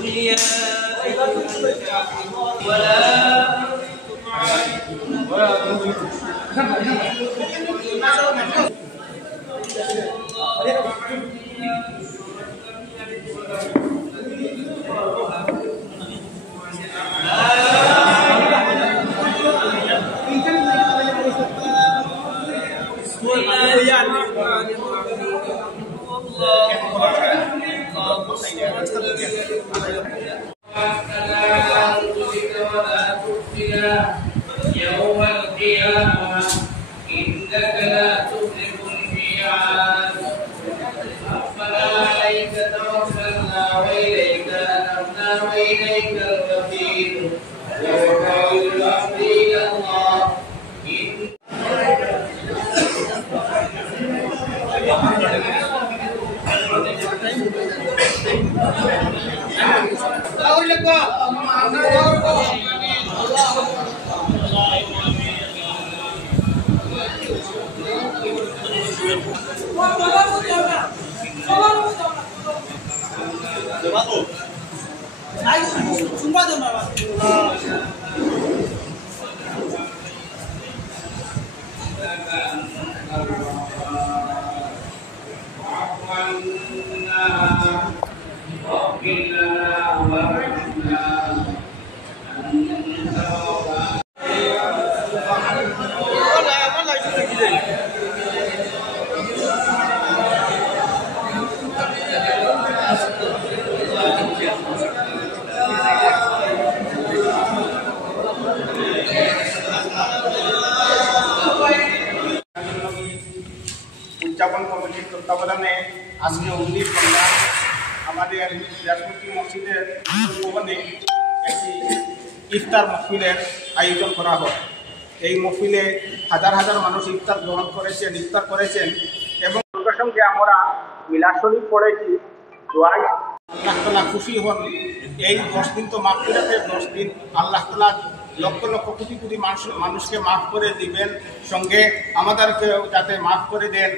قل يا أيها الكافرون ولا أنتم عابدون يوم القيامة إنك لا تخلف الميعاد ربنا عليك توكلنا وإليك أنبنا وإليك المصير وفوض الأمر إلى الله উদযাপন কমিটির তত্ত্বাবধানে আজকে 19 বাংলা আমাদের ব্যাসমতি মসজিদের ভবনে একটি ইফতার মাহফিলের আয়োজন করা হয়। এই মাহফিলে হাজার হাজার মানুষ ইফতার গ্রহণ করেছেন, ইফতার করেছেন এবং সঙ্গে সঙ্গে আমরা মিলাদ শরীফ পড়েছি। দোয়াই আল্লাহ তাআলা খুশি হন। এই 10 দিন তো মাহফিলাতে 10 দিন আল্লাহ তাআলা লক্ষ লক্ষ কোটি কোটি মানুষকে মাফ করে দিবেন, সঙ্গে আমাদেরকে যাতে মাফ করে দেন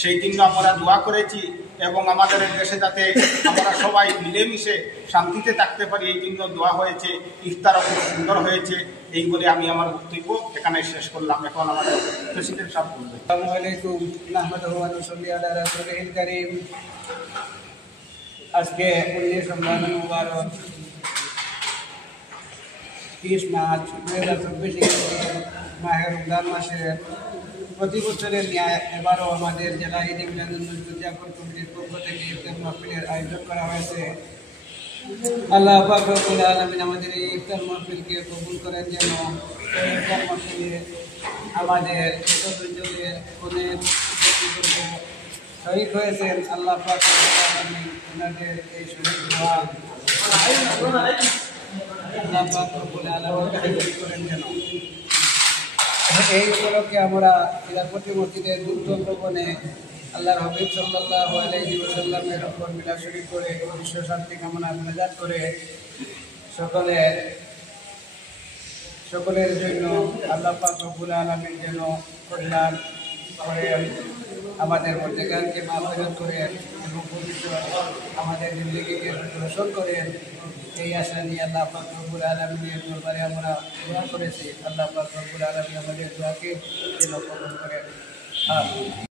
সেই জন্য আমরা দোয়া করেছি এবং আমাদের দেশে যাতে আমরা সবাই মিলেমিশে শান্তিতে থাকতে পারি এই জন্য দোয়া হয়েছে। ইফতারও খুব সুন্দর হয়েছে। এই বলে আমি আমার বক্তব্য এখানে শেষ করলাম। এখন আমাদের প্রেসিডেন্ট সাহেব বলবেন। আসসালামু আলাইকুম নাহমাদুহু ওয়া নুসাল্লি আলা রাসূলিল কারীম। আজকে 19 রমজান মুবারক 30 মার্চ 2024 মাহে রমজান মাসের প্রতি বছরের ন্যায় এবারও আমাদের জেলা ঈদ মিলাদুন্নবী কমিটির পক্ষ থেকে ইফতার মাহফিলের আয়োজন করা হয়েছে। আল্লাহ পাক রব্বুল আলামিন আমাদের এই ইফতার মাহফিলকে কবুল করেন যেন। এই ইফতার মাহফিলে আমাদের যতজনের অনেক শহীদ হয়েছেন, আল্লাহ পাক রব্বুল আলামিন ওনাদের এই শহীদ হওয়া আল্লাহ পাক রব্বুল আলামিন কবুল করেন যেন। এই উপলক্ষে আমরা খিলাফতি মসজিদের দুর্গম ভবনে আল্লাহর হাবিব সাল্লাল্লাহু আলাইহি ওয়াসাল্লামের উপর মিলাদ শরীফ করে বিশ্ব শান্তি কামনা মোনাজাত করে সকলের জন্য আল্লাহ পাক রব্বুল আলামিন যেন কল্যাণ করেন, আমাদের প্রত্যেককে মাফ করেন এবং ভবিষ্যৎ আমাদের জিন্দেগিকে রোশন করেন। এই আশা নিয়ে আল্লাহ পাক রব্বুল আলামিনের দরবারে আমরা দোয়া করেছি। আল্লাহ পাক রব্বুল আলামিন আমাদের দোয়াকে যেন কবুল করেন।